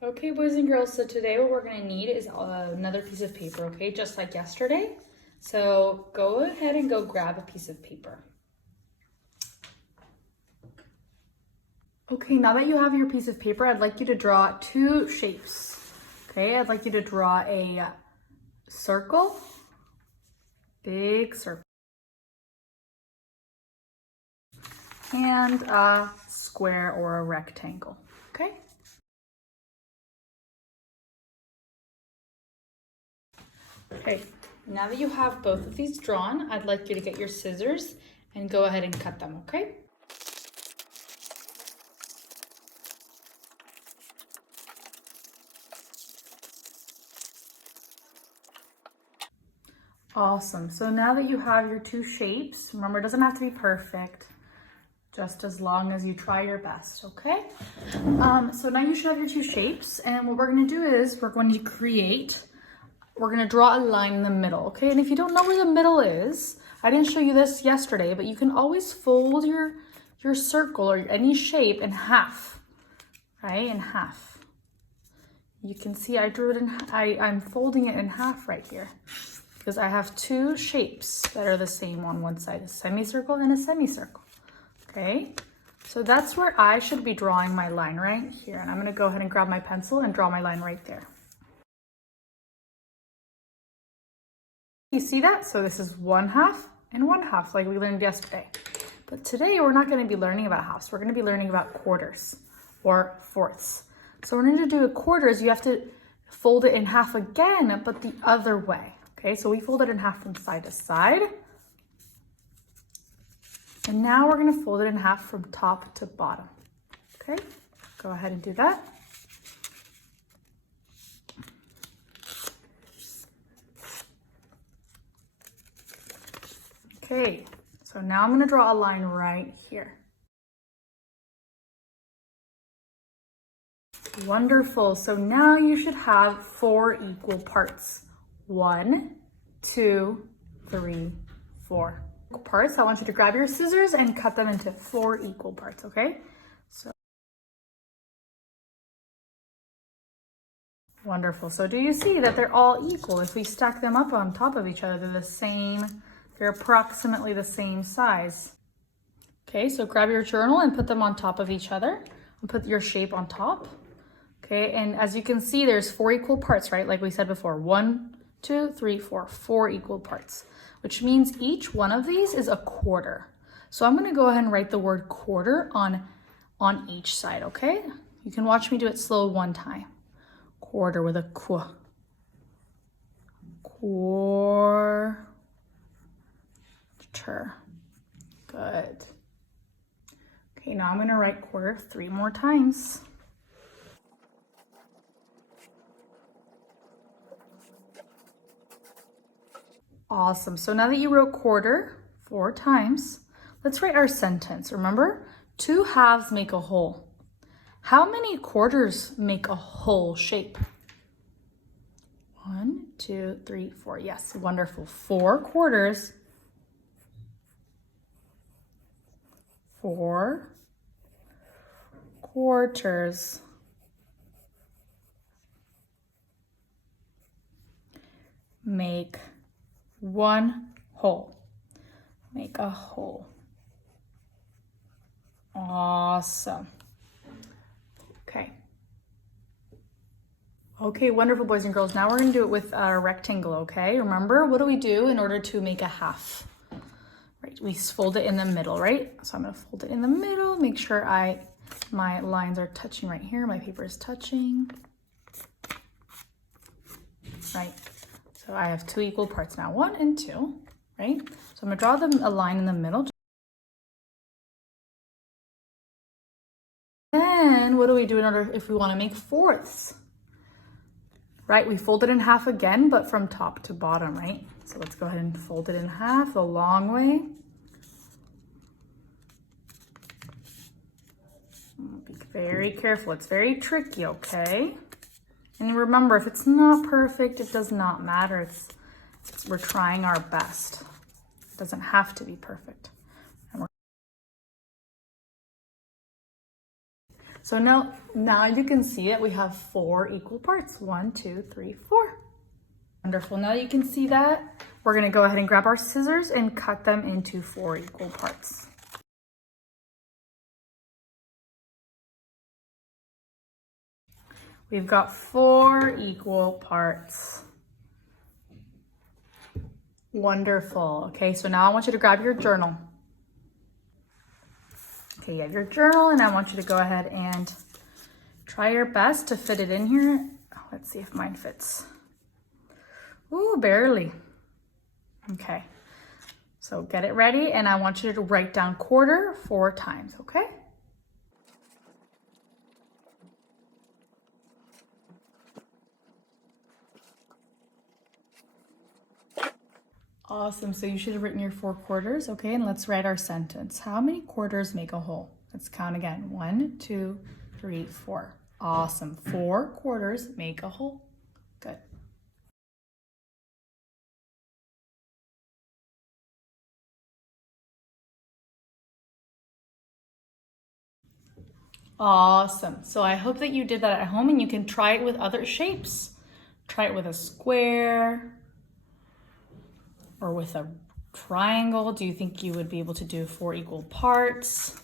Okay, boys and girls, so today what we're gonna need is another piece of paper, okay? Just like yesterday. So go ahead and go grab a piece of paper. Okay, now that you have your piece of paper, I'd like you to draw two shapes, okay? I'd like you to draw a circle, big circle, and a square or a rectangle, okay? Okay, now that you have both of these drawn, I'd like you to get your scissors and go ahead and cut them, okay? Awesome, so now that you have your two shapes, remember it doesn't have to be perfect, just as long as you try your best, okay? So now you should have your two shapes, and what we're gonna do is we're going to we're gonna draw a line in the middle, okay? And if you don't know where the middle is, I didn't show you this yesterday, but you can always fold your circle or any shape in half, right? In half. You can see I drew it I'm folding it in half right here because I have two shapes that are the same on one side, a semicircle and a semicircle, okay? So that's where I should be drawing my line right here. And I'm gonna go ahead and grab my pencil and draw my line right there. You see that? So this is 1/2 and 1/2 like we learned yesterday. But today we're not gonna be learning about halves. We're gonna be learning about quarters or fourths. So in order to do a quarters, you have to fold it in half again, but the other way. Okay, so we fold it in half from side to side. And now we're gonna fold it in half from top to bottom. Okay, go ahead and do that. Okay, so now I'm gonna draw a line right here. Wonderful, so now you should have 4 equal parts. 1, 2, 3, 4 parts. I want you to grab your scissors and cut them into 4 equal parts, okay? So wonderful. So do you see that they're all equal? If we stack them up on top of each other, they're the same, they're approximately the same size. Okay, so grab your journal and put them on top of each other and put your shape on top. Okay, and as you can see, there's 4 equal parts, right? Like we said before, 1, 2, 3, 4, 4 equal parts, which means each one of these is a quarter. So I'm gonna go ahead and write the word quarter on each side, okay? You can watch me do it slow one time. Quarter with a qu. Quarter. Good. Okay, now I'm gonna write quarter 3 more times. Awesome. So now that you wrote quarter 4 times, let's write our sentence. Remember, 2 halves make a whole. How many quarters make a whole shape? 1, 2, 3, 4. Yes, wonderful. 4 quarters. 4 quarters make 1 whole. Make a whole. Awesome. Okay. Okay, wonderful, boys and girls. Now we're gonna do it with a rectangle, okay? Remember, what do we do in order to make a half? Right, we fold it in the middle, right? So I'm gonna fold it in the middle, make sure my lines are touching right here, my paper is touching. Right, so I have 2 equal parts now, 1 and 2, right? So I'm gonna draw a line in the middle. Then what do we do in order if we wanna make fourths? Right, we fold it in half again, but from top to bottom, right? So let's go ahead and fold it in half the long way. Be very careful, it's very tricky, okay? And remember, if it's not perfect, it does not matter. We're trying our best. It doesn't have to be perfect. So now you can see that we have 4 equal parts. 1, 2, 3, 4. Wonderful. Now you can see that. We're gonna go ahead and grab our scissors and cut them into 4 equal parts. We've got 4 equal parts. Wonderful. Okay, so now I want you to grab your journal. Okay, you have your journal, and I want you to go ahead and try your best to fit it in here. Let's see if mine fits. Ooh, barely. Okay, so get it ready, and I want you to write down quarter 4 times, okay? Awesome, so you should have written your 4 quarters, okay? And let's write our sentence. How many quarters make a whole? Let's count again. 1, 2, 3, 4. Awesome, 4 quarters make a whole. Good. Awesome, so I hope that you did that at home and you can try it with other shapes. Try it with a square or with a triangle. Do you think you would be able to do 4 equal parts?